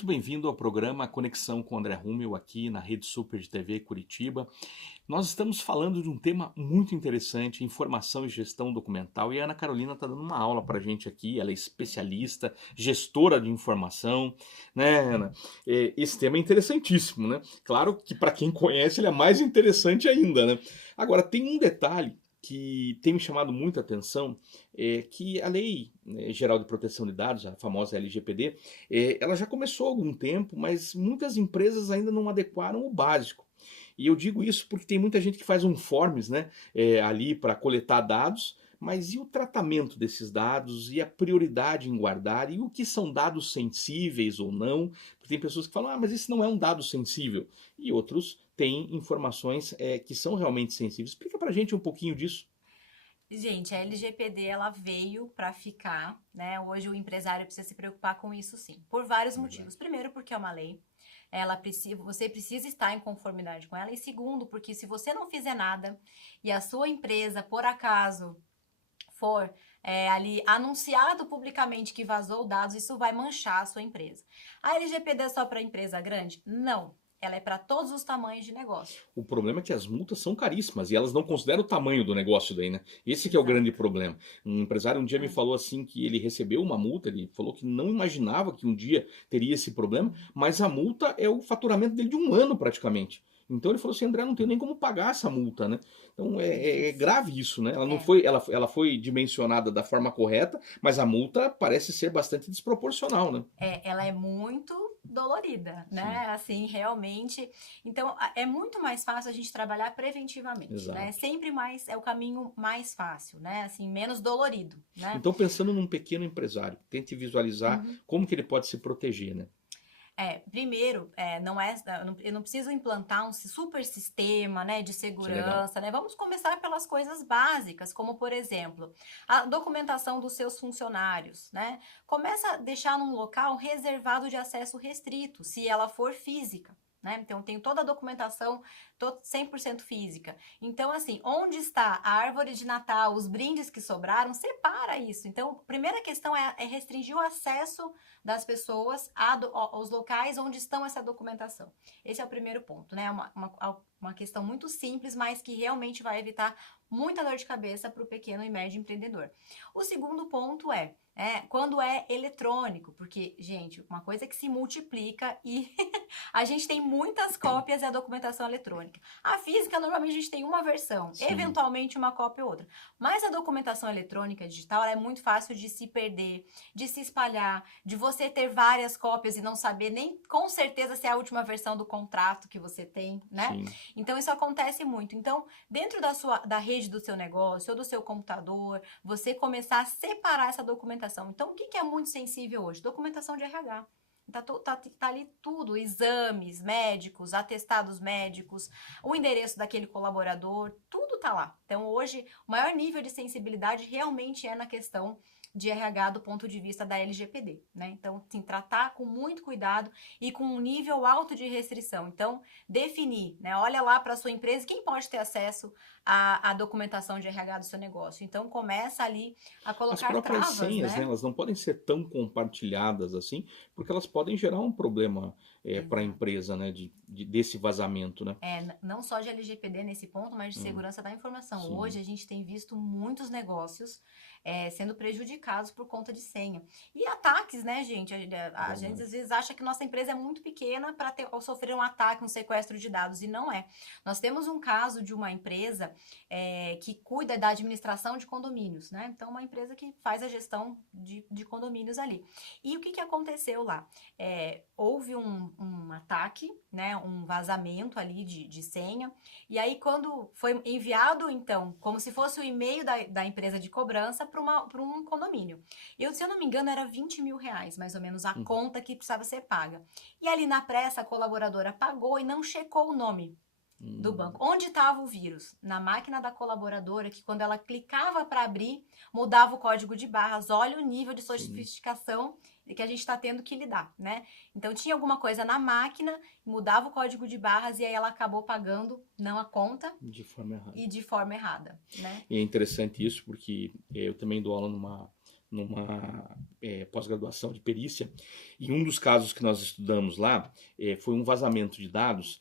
muito bem-vindo ao programa Conexão com André Rummel aqui na Rede Super de TV Curitiba. Nós estamos falando de um tema muito interessante, informação e gestão documental, e a Ana Carolina está dando uma aula para a gente aqui, ela é especialista, gestora de informação, né, Ana? Esse tema é interessantíssimo, né? Claro que para quem conhece ele é mais interessante ainda, né? Agora, tem um detalhe que tem me chamado muita atenção, é que a Lei, né, Geral de Proteção de Dados, a famosa LGPD, ela já começou há algum tempo, mas muitas empresas ainda não adequaram o básico. E eu digo isso porque tem muita gente que faz um forms, né, ali para coletar dados, mas e o tratamento desses dados, e a prioridade em guardar, e o que são dados sensíveis ou não? Porque tem pessoas que falam, ah, mas esse não é um dado sensível, e outros têm informações que são realmente sensíveis. Explica pra gente um pouquinho disso. Gente, a LGPD ela veio para ficar, né? Hoje o empresário precisa se preocupar com isso sim, por vários motivos. Verdade. Primeiro, porque é uma lei, ela precisa, você precisa estar em conformidade com ela. E segundo, porque se você não fizer nada e a sua empresa, por acaso, for ali anunciado publicamente que vazou dados, isso vai manchar a sua empresa. A LGPD é só para empresa grande? Não. Ela é para todos os tamanhos de negócio. O problema é que as multas são caríssimas e elas não consideram o tamanho do negócio daí, né? Esse que é o grande Exato. problema. Um empresário um dia me É. falou assim que ele recebeu uma multa, ele falou que não imaginava que um dia teria esse problema, mas a multa é o faturamento dele de um ano praticamente. Então ele falou assim, André, não tem nem como pagar essa multa, né? Então é Difícil. grave isso, né? Ela não É. foi, ela foi dimensionada da forma correta, mas a multa parece ser bastante desproporcional, né? Ela é muito dolorida, Sim, né? Assim, realmente. Então, é muito mais fácil a gente trabalhar preventivamente, né? exato. Sempre mais, é o caminho mais fácil, né? Assim, menos dolorido, né? Então, pensando num pequeno empresário, tente visualizar Uhum. como que ele pode se proteger, né? Primeiro, eu não preciso implantar um super sistema, né, de Isso é legal. segurança, né? Vamos começar pelas coisas básicas, como por exemplo, a documentação dos seus funcionários, né? Começa a deixar num local reservado de acesso restrito, se ela for física. Né? Então, eu tenho toda a documentação 100% física. Então, assim, onde está a árvore de Natal, os brindes que sobraram, separa isso. Então, a primeira questão é restringir o acesso das pessoas aos locais onde estão essa documentação. Esse é o primeiro ponto, né? Uma questão muito simples, mas que realmente vai evitar muita dor de cabeça para o pequeno e médio empreendedor. O segundo ponto quando é eletrônico, porque, gente, uma coisa que se multiplica e a gente tem muitas cópias é a documentação eletrônica. A física, normalmente, a gente tem uma versão, Sim, eventualmente uma cópia ou outra. Mas a documentação eletrônica digital é muito fácil de se perder, de se espalhar, de você ter várias cópias e não saber nem com certeza se é a última versão do contrato que você tem, né? sim. Então, isso acontece muito. Então, dentro da rede do seu negócio ou do seu computador, você começar a separar essa documentação. Então, o que é muito sensível hoje? Documentação de RH. Tá ali tudo, exames médicos, atestados médicos, o endereço daquele colaborador, tudo tá lá. Então, hoje, o maior nível de sensibilidade realmente é na questão de RH do ponto de vista da LGPD, né? Então, sim, tratar com muito cuidado e com um nível alto de restrição. Então, definir, né? Olha lá para a sua empresa quem pode ter acesso à documentação de RH do seu negócio. Então, começa ali a As colocar próprias travas, senhas, né, né? elas não podem ser tão compartilhadas assim, porque elas podem gerar um problema para a Exato. empresa, né, desse vazamento, né? Não só de LGPD nesse ponto, mas de Hum, segurança da informação. sim, Hoje a gente tem visto muitos negócios sendo prejudicados por conta de senha. E ataques, né, gente? A gente às verdade. vezes acha que nossa empresa é muito pequena para sofrer um ataque, um sequestro de dados, e não é. Nós temos um caso de uma empresa que cuida da administração de condomínios, né? Então, uma empresa que faz a gestão de condomínios ali. E o que aconteceu lá? Houve um ataque, né, um vazamento ali de senha, e aí quando foi enviado, então, como se fosse o e-mail da empresa de cobrança para um condomínio. Se eu não me engano, era R$ 20 mil, mais ou menos, a Hum, conta que precisava ser paga. E ali na pressa, a colaboradora pagou e não checou o nome do hum, banco. Onde estava o vírus? Na máquina da colaboradora, que quando ela clicava para abrir, mudava o código de barras. Olha o nível de sim, sofisticação que a gente está tendo que lidar, né? Então tinha alguma coisa na máquina, mudava o código de barras e aí ela acabou pagando não a conta de forma errada. e de forma errada, né? E é interessante isso porque eu também dou aula numa pós-graduação de perícia, e um dos casos que nós estudamos lá foi um vazamento de dados,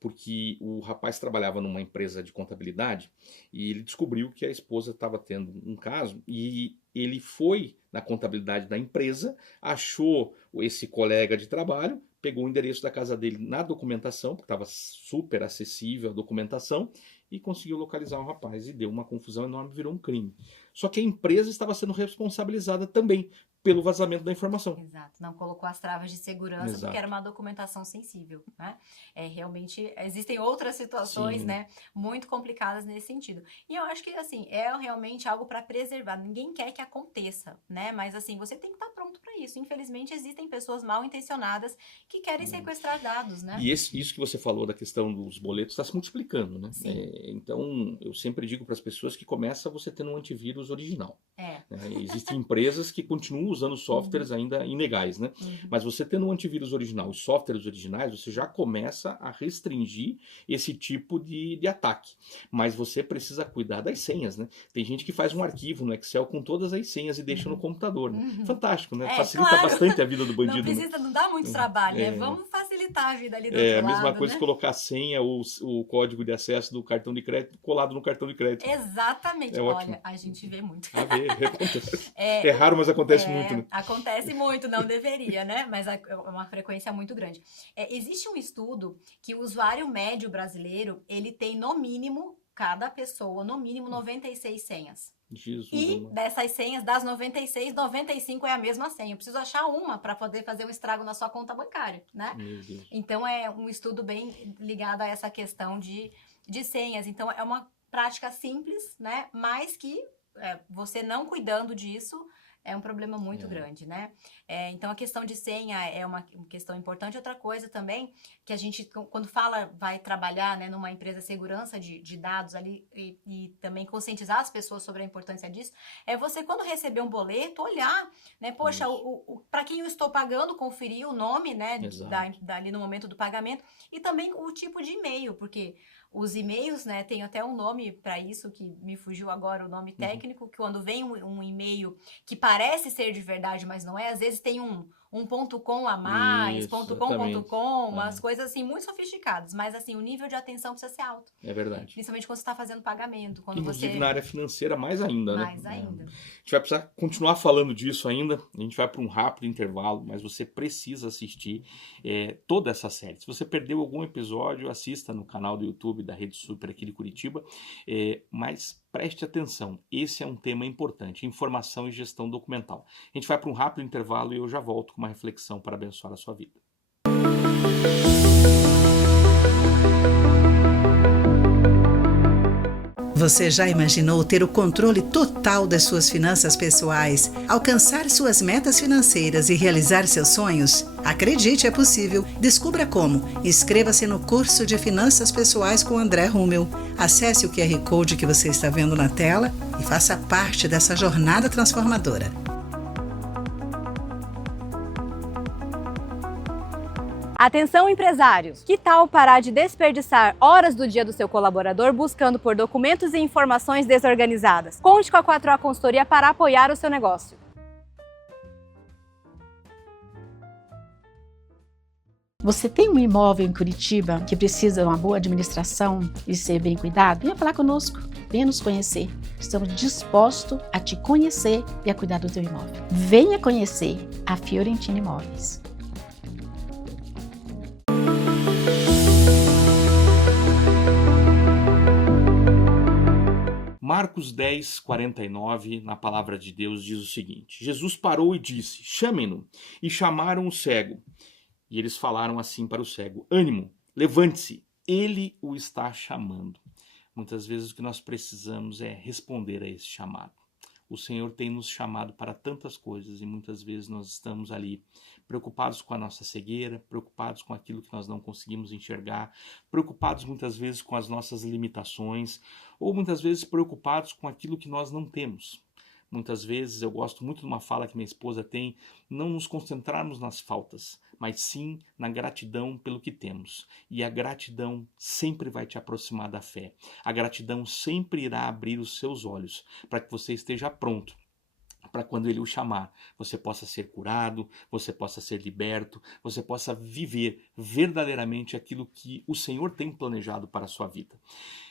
porque o rapaz trabalhava numa empresa de contabilidade e ele descobriu que a esposa estava tendo um caso e ele foi na contabilidade da empresa, achou esse colega de trabalho, pegou o endereço da casa dele na documentação, porque estava super acessível a documentação, e conseguiu localizar o rapaz e deu uma confusão enorme, virou um crime. Só que a empresa estava sendo responsabilizada também pelo vazamento da informação. Exato, não colocou as travas de segurança. Exato. Porque era uma documentação sensível, né? Realmente existem outras situações, Sim. né, muito complicadas nesse sentido. E eu acho que assim, é realmente algo para preservar. Ninguém quer que aconteça, né? Mas assim, você tem que estar pronto para isso. Infelizmente, existem pessoas mal intencionadas que querem sequestrar dados, né? E isso que você falou da questão dos boletos está se multiplicando, né? Sim. Então, eu sempre digo para as pessoas que começa você tendo um antivírus original. É. Existem empresas que continuam usando softwares ainda ilegais, né? Mas você tendo um antivírus original e softwares originais, você já começa a restringir esse tipo de ataque. Mas você precisa cuidar das senhas, né? Tem gente que faz um arquivo no Excel com todas as senhas e deixa no computador, né? Fantástico, né? Facilita Claro. bastante a vida do bandido. Não precisa, não dá muito trabalho, né? Vamos facilitar a vida ali do outro lado, a mesma coisa né? colocar a senha ou o código de acesso do cartão de crédito colado no cartão de crédito. Exatamente. Ótimo. Olha, a gente vê muito. Acontece. É raro, mas acontece muito, né? Acontece muito, não deveria, né? Mas é uma frequência muito grande. Existe um estudo que o usuário médio brasileiro, ele tem no mínimo, cada pessoa, no mínimo 96 senhas. Jesus, e dessas senhas, das 96, 95 é a mesma senha. Eu preciso achar uma para poder fazer um estrago na sua conta bancária, né? Meu Deus. Então, é um estudo bem ligado a essa questão de senhas. Então, é uma prática simples, né? Mas que você não cuidando disso é um problema muito grande, né? Então, a questão de senha é uma questão importante. Outra coisa também, que a gente, quando vai trabalhar, né, numa empresa de segurança de dados ali e também conscientizar as pessoas sobre a importância disso, é você, quando receber um boleto, olhar, né? Poxa, para quem eu estou pagando, conferir o nome, né, ali no momento do pagamento, e também o tipo de e-mail, porque os e-mails, né, tem até um nome para isso, que me fugiu agora o nome técnico, que quando vem um e-mail que parece ser de verdade, mas não é, às vezes tem um .com a mais, .com, umas coisas assim muito sofisticadas, mas assim, o nível de atenção precisa ser alto. É verdade. Principalmente quando você está fazendo pagamento. Inclusive na área financeira, mais ainda, né? Mais ainda. A gente vai precisar continuar falando disso ainda, a gente vai para um rápido intervalo, mas você precisa assistir toda essa série. Se você perdeu algum episódio, assista no canal do YouTube da Rede Super aqui de Curitiba, mas preste atenção, esse é um tema importante, informação e gestão documental. A gente vai para um rápido intervalo e eu já volto com uma reflexão para abençoar a sua vida. Você já imaginou ter o controle total das suas finanças pessoais, alcançar suas metas financeiras e realizar seus sonhos? Acredite, é possível. Descubra como. Inscreva-se no curso de Finanças Pessoais com André Rummel. Acesse o QR Code que você está vendo na tela e faça parte dessa jornada transformadora. Atenção, empresários! Que tal parar de desperdiçar horas do dia do seu colaborador buscando por documentos e informações desorganizadas? Conte com a 4A Consultoria para apoiar o seu negócio. Você tem um imóvel em Curitiba que precisa de uma boa administração e ser bem cuidado? Venha falar conosco, venha nos conhecer. Estamos dispostos a te conhecer e a cuidar do teu imóvel. Venha conhecer a Fiorentina Imóveis. Marcos 10, 49, na palavra de Deus, diz o seguinte: Jesus parou e disse: chamem-no. E chamaram o cego. E eles falaram assim para o cego: ânimo, levante-se, ele o está chamando. Muitas vezes o que nós precisamos é responder a esse chamado. O Senhor tem nos chamado para tantas coisas e muitas vezes nós estamos ali preocupados com a nossa cegueira, preocupados com aquilo que nós não conseguimos enxergar, preocupados muitas vezes com as nossas limitações ou muitas vezes preocupados com aquilo que nós não temos. Muitas vezes, eu gosto muito de uma fala que minha esposa tem, não nos concentrarmos nas faltas, mas sim na gratidão pelo que temos. E a gratidão sempre vai te aproximar da fé. A gratidão sempre irá abrir os seus olhos para que você esteja pronto para quando Ele o chamar, você possa ser curado, você possa ser liberto, você possa viver verdadeiramente aquilo que o Senhor tem planejado para a sua vida.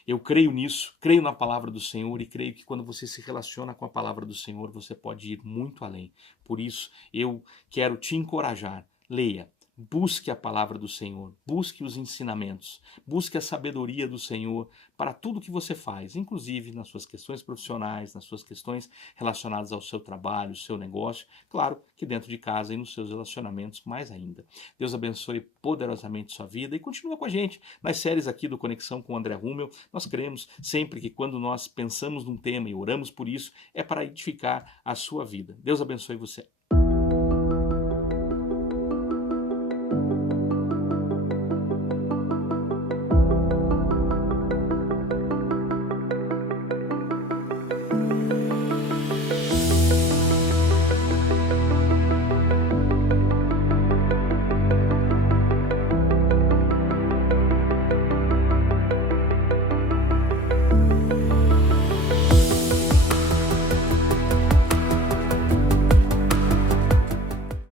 Eu creio nisso, creio na palavra do Senhor e creio que quando você se relaciona com a palavra do Senhor, você pode ir muito além. Por isso, eu quero te encorajar. Leia. Busque a palavra do Senhor, busque os ensinamentos, busque a sabedoria do Senhor para tudo que você faz, inclusive nas suas questões profissionais, nas suas questões relacionadas ao seu trabalho, ao seu negócio, claro que dentro de casa e nos seus relacionamentos mais ainda. Deus abençoe poderosamente sua vida e continua com a gente nas séries aqui do Conexão com o André Rummel. Nós cremos sempre que quando nós pensamos num tema e oramos por isso, é para edificar a sua vida. Deus abençoe você